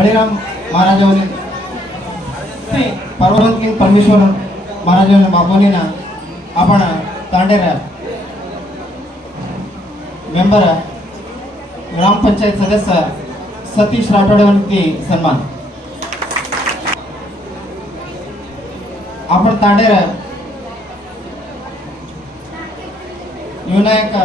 बळीराम महाराजांनी श्री पर्वतलिंग परमेश्वर महाराजांना बापूने ना आपण तांडेर मेंबर ग्रामपंचायत सदस्य सतीश राठोडवरती सन्मान आपण तांडेर विनायक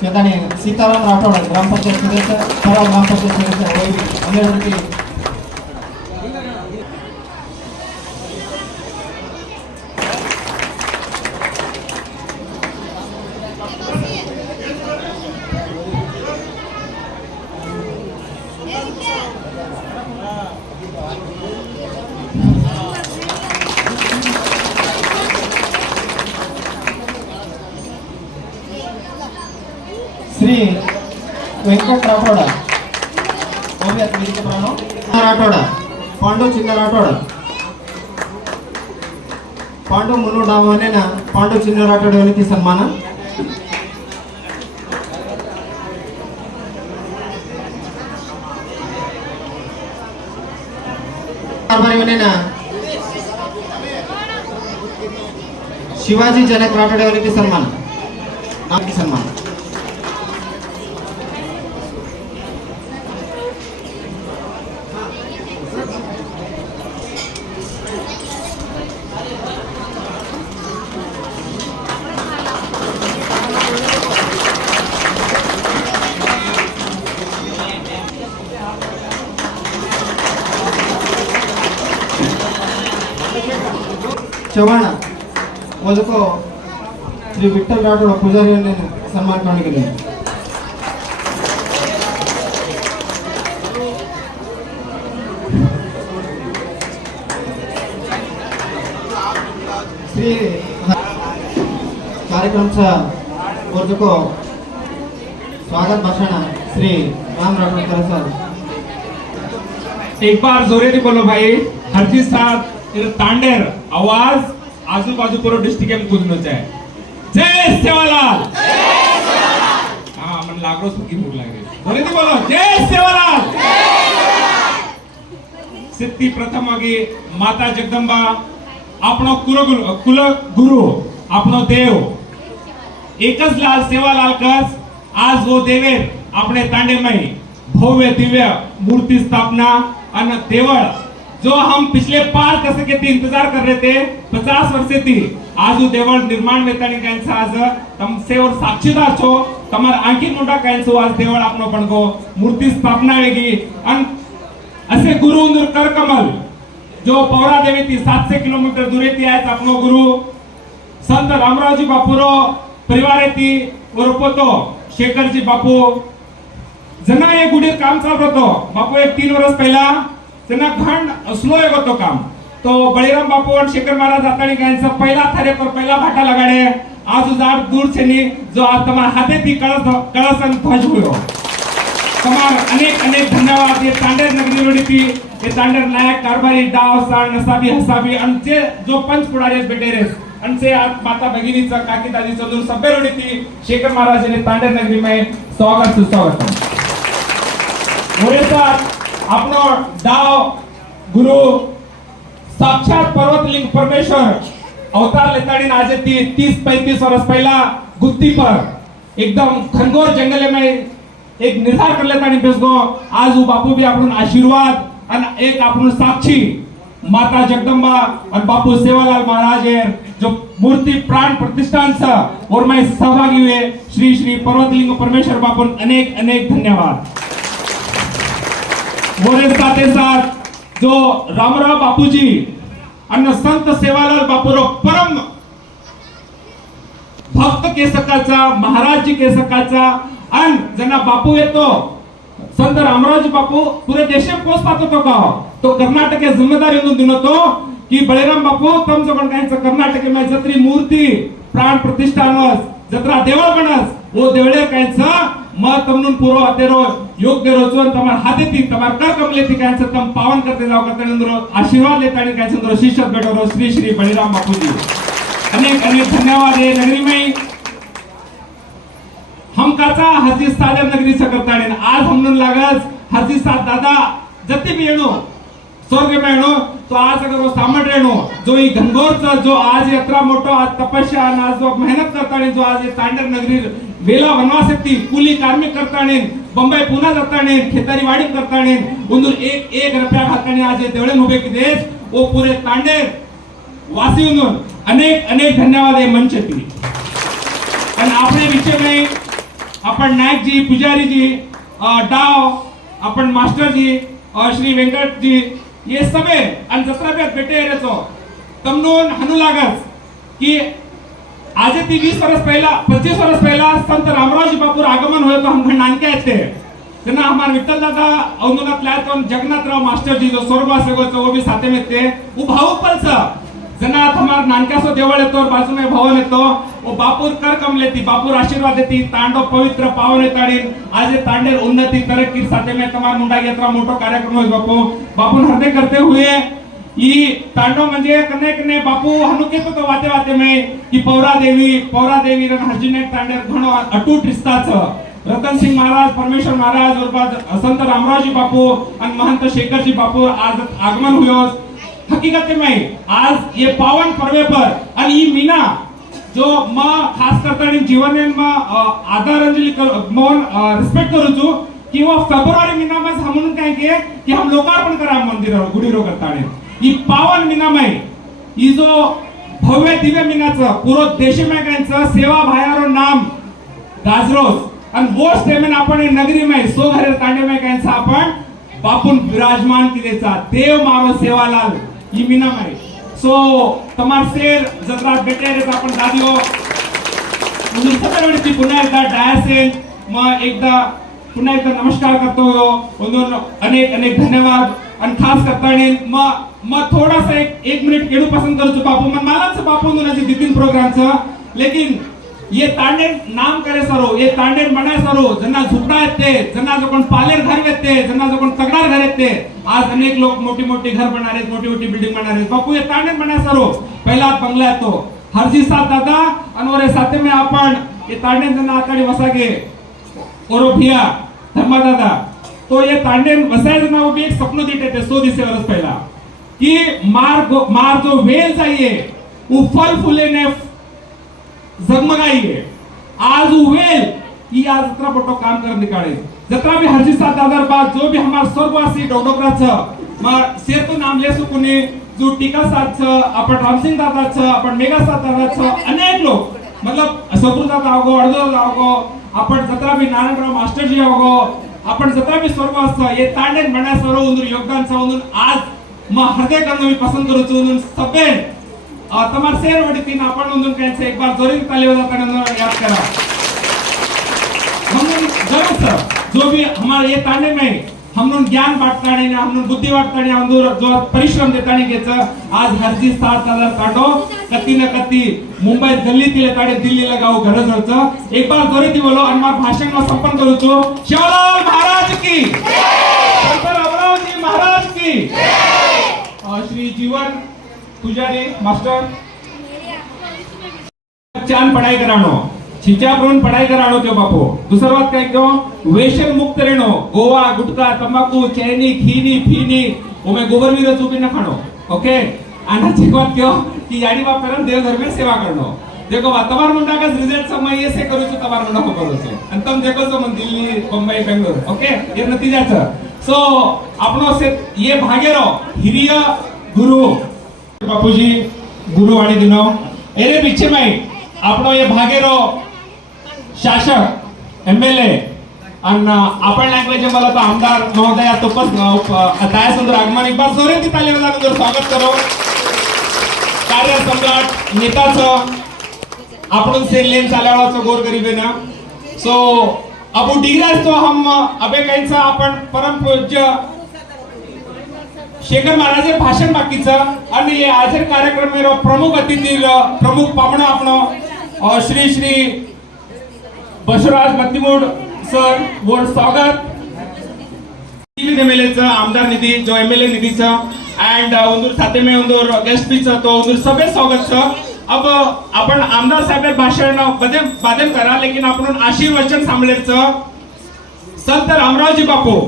ठिकाणी सीताराम राठोड ग्रामपंचायत सदस्य सर्व ग्रामपंचायत सदस्य अनेवरती श्री वेंकट राठोड राठोड पांडू चिन्ह राठोड पांडू मुनु डावने ना पांडू चिन्ह राठोड वरती सन्मान ना शिवाजी जनक राठोड वरती सन्मान सन्मान चव्हाण मुझको श्री विठ्ठल राठोड पुजारी ने सम्मान करने के लिए श्री कार्यक्रम मुझको स्वागत भाषण श्री राम राठोड सर एक बार जोरे से बोलो भाई हर चीज साथ तांडेर आवाज आजू बाजू पूरा डिस्ट्रिक्ट में कूदना चाहिए। जय सेवालाल हाँ मन लागरो की भूख लग रही बोले थी बोलो जय सेवालाल सिद्धि प्रथम आगे माता जगदंबा अपनो कुल गुरु अपनो देव एकच लाल सेवालाल कस आज वो देवे अपने तांडे में भव्य दिव्य मूर्ति स्थापना और देवल जो हम पिछले 5 दशक के इंतजार कर रहे थे 50 वर्ष थी आज वो देवळ निर्माण वेतानी कांचं आज तमसे और साक्षीदार छो तमार आंखी मोठा कांचं आज देवळ आपनो पण को मूर्ति स्थापना वेगी अन असे गुरु उंदर कर कमल जो पौरा देवी थी 700 किलोमीटर दूर थी आज आपनो गुरु संत रामरावजी बापूरो परिवार थी वरपोतो शेखरजी बापू जना ये गुडे काम चालू होतो बापू एक 3 वर्ष पहिला त्यांना घण स्लो होतो काम तो बळीराम बापू और शेखर महाराज आतानी कांचा पहिला थारे पर पहिला भाटा लगाडे आज उजार दूर छेनी जो आज तमार हाथे थी कळसन ध्वज हुयो तमार अनेक धन्यवाद ये तांडेर नगरी रोडी थी ये तांडेर नायक कारभारी डाव साळ नसाबी हसाबी अंचे जो पंच पुढारी बेटेरेस अंचे आज माता भगिनीचा काकी दादी चंदूर सभ्य रोडी थी शेखर महाराज ने तांडेर नगरी में स्वागत सुस्वागत मोरे साथ अपनो दाव गुरु साक्षात पर्वतलिंग परमेश्वर अवतार लेताड़ी आज 30-35 वर्ष पहला गुत्ती पर एकदम खनगोर जंगले में एक निर्धार कर लेताड़ी बेसगो आज वो बापू भी अपन आशीर्वाद और एक अपन साक्षी माता जगदंबा और बापू सेवालाल महाराज जो मूर्ति प्राण प्रतिष्ठान सा और मैं सहभागी हुए श्री श्री पर्वतलिंग परमेश्वर बापू अनेक धन्यवाद मोरे साथे साथ जो रामराव बापूजी अन्य संत सेवालाल बापूरो परम भक्त के सकाचा महाराज जी के सकाचा अन जना बापू येतो संत रामरावजी बापू पूरे देश में पोच पातो तो का तो कर्नाटक के जिम्मेदारी दिनो तो कि बळीराम बापू तम जो कांचा कर्नाटक में जत्री मूर्ति प्राण प्रतिष्ठान जत्रा देवळ बनस वो देवळे कांचा म तमनुन पूरो अतेरो योग्य रोचन तमार हाथे थी तमार कर कमले थी कांचा तम पावन करते जाओ करते नंदरो आशीर्वाद लेतानी कांचा नंदरो शिष्य बेटो श्री श्री बळीराम बापूजी अनेक धन्यवाद है नगरी में हम काचा हरजी सादर नगरी से करताने आज हमन लागस हरजी साथ दादा जति भी येणो स्वर्ग में येणो तो आज अगर वो सामट येणो जो ही घनघोर जो आज यात्रा मोठो आज तपस्या आणि आज जो मेहनत करतानी जो आज तांडेर नगरी वेला वनवास येती कुली कार्मिक करतानी बंबई पुन्हा जातानी खेतारी वाडी करतानी उंदूर एक रुपया खातानी आज ये देवळे उभे की देश वो पूरे तांडेर वासी उंदूर अनेक धन्यवाद है मंच ती आणि आपले विषय में अपन नायक जी पुजारी जी डाव अपन मास्टर जी और श्री वेंकट जी ये सबे आणि जत्रा पे बेटे येतो तमनून हनु लागस कि आज ती 20 वर्ष पहला 25 वर्ष पहला संत रामरावजी बापूर आगमन हुए तो हम नानके थे जना हमारे विठ्ठल दादा औंदुनाथ लायतोन जगन्नाथराव मास्टर जी जो स्वर्गवास हो वो भी साथे में थे वो भावुक पल्स जना हमार नानकासो देवळ येतो बाजू में भवन येतो वो बापूर कर कम लेती बापूर आशीर्वाद देती तांडव पवित्र पावन येताडी आज तांडेर उन्नति तरक्की साथे में तमार मुंडा यात्रा मोठो कार्यक्रम है बापू हृदय करते हुए ये तांडव म्हणजे कने कने बापू हनुके तो वाते वाते में कि पौरा देवी रन हरजीने तांडेर घणो अटूट रिश्ताच रतन सिंह महाराज परमेश्वर महाराज और बाद संत रामरावजी बापू और महंत शेखर जी बापू आज आगमन हुयो हकीकत में आज ये पावन पर्व पर और ये मीना जो मां खास करता जीवन में आदरांजलि मौन रिस्पेक्ट करू छु कि वो फेब्रुवारी महीना में हम काय के कि हम लोकार्पण करा मंदिर गुडीरो करता ये पावन महीना में ये जो भव्य दिव्य महीनाचं पूरो देश में कायचं सेवा भायारो नाम गाजरोस आणि वो स्टेमेन आपण नगरी में सो घरे तांडे में कायचं आपण बापून विराजमान किदेचा देव मारो सेवालाल ये मीना में सो तमार शेर जत्रा बेटे रे आपण दादिओ म्हणून सगळ्यांची पुन्हा एकदा डायसेन मग एकदा पुन्हा एकदा नमस्कार करतो म्हणून अनेक धन्यवाद आणि खास करताना मग थोड़ा सा एक मिनिट केडू पसंद करू बापू मग मलाच बापू म्हणून दितीन प्रोग्रामचं लेकिन ये तांडेर नाम करे सरो ये तांडेर मना सरो जना झुपडा येते जना जो कोण पालेर घर येते जना जो कोण तगडार घर येते आज अनेक लोक मोठी घर बना रहे मोठी बिल्डिंग बना रहे बापू ये तांडेर मना सरो पहिला बंगला येतो हरजी साथ दादा अनोरे साथे में आपण ये तांडेर जना आताडी वसागे ओरो भिया धर्मा दादा तो ये तांडेर वसाय जना वो भी एक सपन दीटे थे 100 वर्ष पहला कि मार जो वेल चाहिए वो फल फूले ने जगमगाइए आज वेल ही आज जत्रा मोठो काम कर निकाळे जत्रा भी हरजी साथ दादर बाद जो भी हमार स्वर्गवासी डोडोकराचं मग सेतू नाम लेसु कुणी जो टीका साथ आपण रामसिंग दादाचं आपण मेगा साथ दादाचं अनेक लोक मतलब सपुरदा दावगो अर्धो दावगो आपण जत्रा भी नारायणराव मास्टर जी आवगो आपण जत्रा भी स्वर्गवास ये तांडेन मना सरो उंदर योगदान सावून आज म हृदय करनो मी पसंद करू चून सबे तमार शेर वडीतीन आपण उंदर कैसे एक बार जोरी ताली बजाताना याद करा हम जरूर सर जो भी हमारे ये तांडे में हम ज्ञान बांटतानी हम बुद्धि बांटतानी अंदर जो परिश्रम देतानी गेच आज हरजी 7000 तांडो कती न कती मुंबई दिल्ली तिले ताडे दिल्ली लगाओ गरज होच एक बार जोरी ती बोलो आणि मार भाषण में संपन्न करू छु शिवलाल महाराज की संत रामरावजी महाराज की श्री जीवन पुजारी मास्टर चान पढ़ाई करानो छिचाप्रोन पढ़ाई करानो क्यों बापू दूसरा बात क्या क्यों वेशन मुक्त रहनो गोवा गुटखा तंबाकू चैनी खीनी फीनी ओमे गोबर भी रचू भी न खानो ओके अनाची बात क्यों कि याडी बाप करन देव घर में सेवा करनो देखो तमार मुंडा का रिजल्ट समय ये से करू छु तमार मुंडा को करू छु आणि तम देखो सो मन दिल्ली बंबई बेंगलोर ओके ये नतीजा छ सो आपनो से ये भागेरो हिरिया गुरु बापूजी गुरु वाणी दिनो एरे पीछे में आपनो ये भागेरो शासक एमएलए आणि आपण लँग्वेज मला तो आमदार महोदया तोपस दया सुंदर आगमन एक बार जोरे की ताली बजाकर स्वागत करो कार्य सम्राट नेताचं आपण से लेन चालवाचं गोर गरीबेना सो अबू डिग्रास तो हम अबे काहींचा आपण परम पूज्य शेखर महाराज भाषण बाकीचं आणि आज कार्यक्रम में प्रमुख अतिथी प्रमुख पाहुणा आपण श्री श्री बसवराज मत्तीमूड सर वो स्वागत एमएलए आमदार निधि जो एमएलए निधि एंड उंदूर साथे में उंदूर गेस्ट भी तो उंदूर सबे स्वागत अब आपण आमदार साहेब भाषण बादेम करा लेकिन आपण आशीर्वचन सांभळेच संत रामरावजी बापू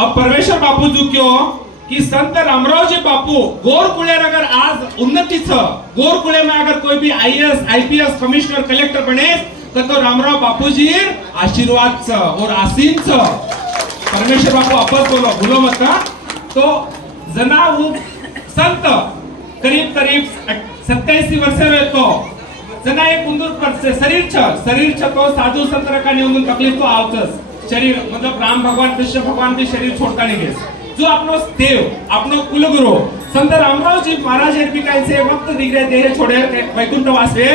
अब परमेश्वर बापू जो क्यों कि संत रामराव जी बापू गोरकुळे अगर आज उन्नति छ गोरकुळे में अगर कोई भी आईएएस आईपीएस कमिश्नर कलेक्टर बने तो रामराव बापू जी आशीर्वाद छ और आसीन छ परमेश्वर बापू अपस बोलो भूलो मत हाँ? तो जना वो संत करीब करीब 87 वर्ष रहतो जना एक उंदूर पर से शरीर छ तो साधु संत रखाने उंदूर तकलीफ तो आवतस शरीर मतलब राम भगवान कृष्ण भगवान भी शरीर छोड़ता नहीं गेस जो अपनो देव अपनो कुलगुरु संत रामराव जी महाराज एरपी कायचे वक्त दिगरे देह छोड़े वैकुंठ वासवे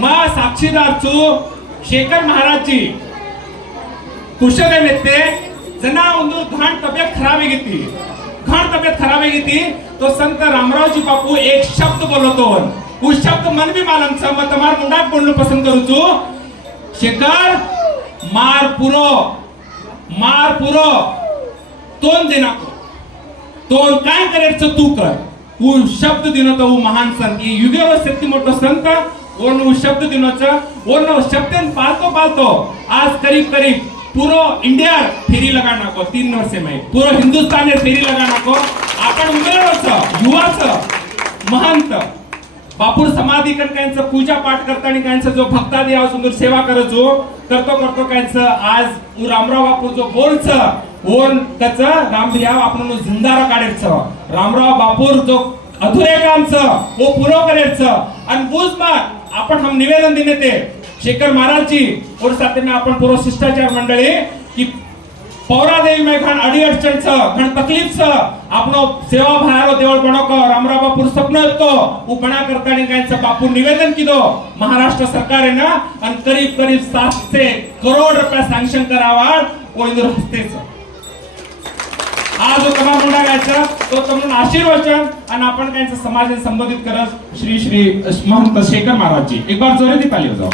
मा साक्षीदार छु शेखर महाराज जी पुष्यदेव येते जना उंदूर घाण तब्येत खराब है गई तो संत रामराव जी बापू एक शब्द बोलतो उस शब्द मन भी मालूम छ मैं तमार मुंडात बोलनो पसंद करू छु शेखर मार पुरो तोन देना को तोन काय करेच तू कर वो शब्द दिनो तो वो महान संत ये युगेवर शक्ती मोठो संत और वो शब्द दिनो छ और वो शब्दन पालतो आज करीब पूरो इंडिया फेरी लगाना को 3 वर्ष में पूरो हिंदुस्तान फेरी लगाना को आपण उमेर युवा महंत बापूर समाधी कंच पूजा पाठ करता आणि कंच जो भक्तादी आव सुंदर सेवा करजो करतो कंच आज उ रामराव बापू जो बोल छ ओन तच राम भिया आपण जिंदारा काढेच छ रामराव बापूर जो अधुरे काम छ वो पूरो करेच छ आणि बुजमा आपण हम निवेदन देने ते शेखर महाराज जी और साथ में अपन पूरा शिष्टाचार मंडली कि पौरादेवी में घण अड़ी अडचण छ घण तकलीफ छ आपनो सेवा भारो देवळ बणको रामराव बापूर स्वप्न तो उ बणा करता नि कायच बापू निवेदन किदो महाराष्ट्र सरकार ना आणि करीब 700 करोड रुपया सॅंक्शन करावा ओ इंदुर हस्ते छ आज जो तमाम मुंडा गायचा तो तमन आशीर्वचन आणि आपण कायच समाज संबोधित करत श्री महंत शेखर महाराज जी एक बार जोरे दी ताली बजाओ।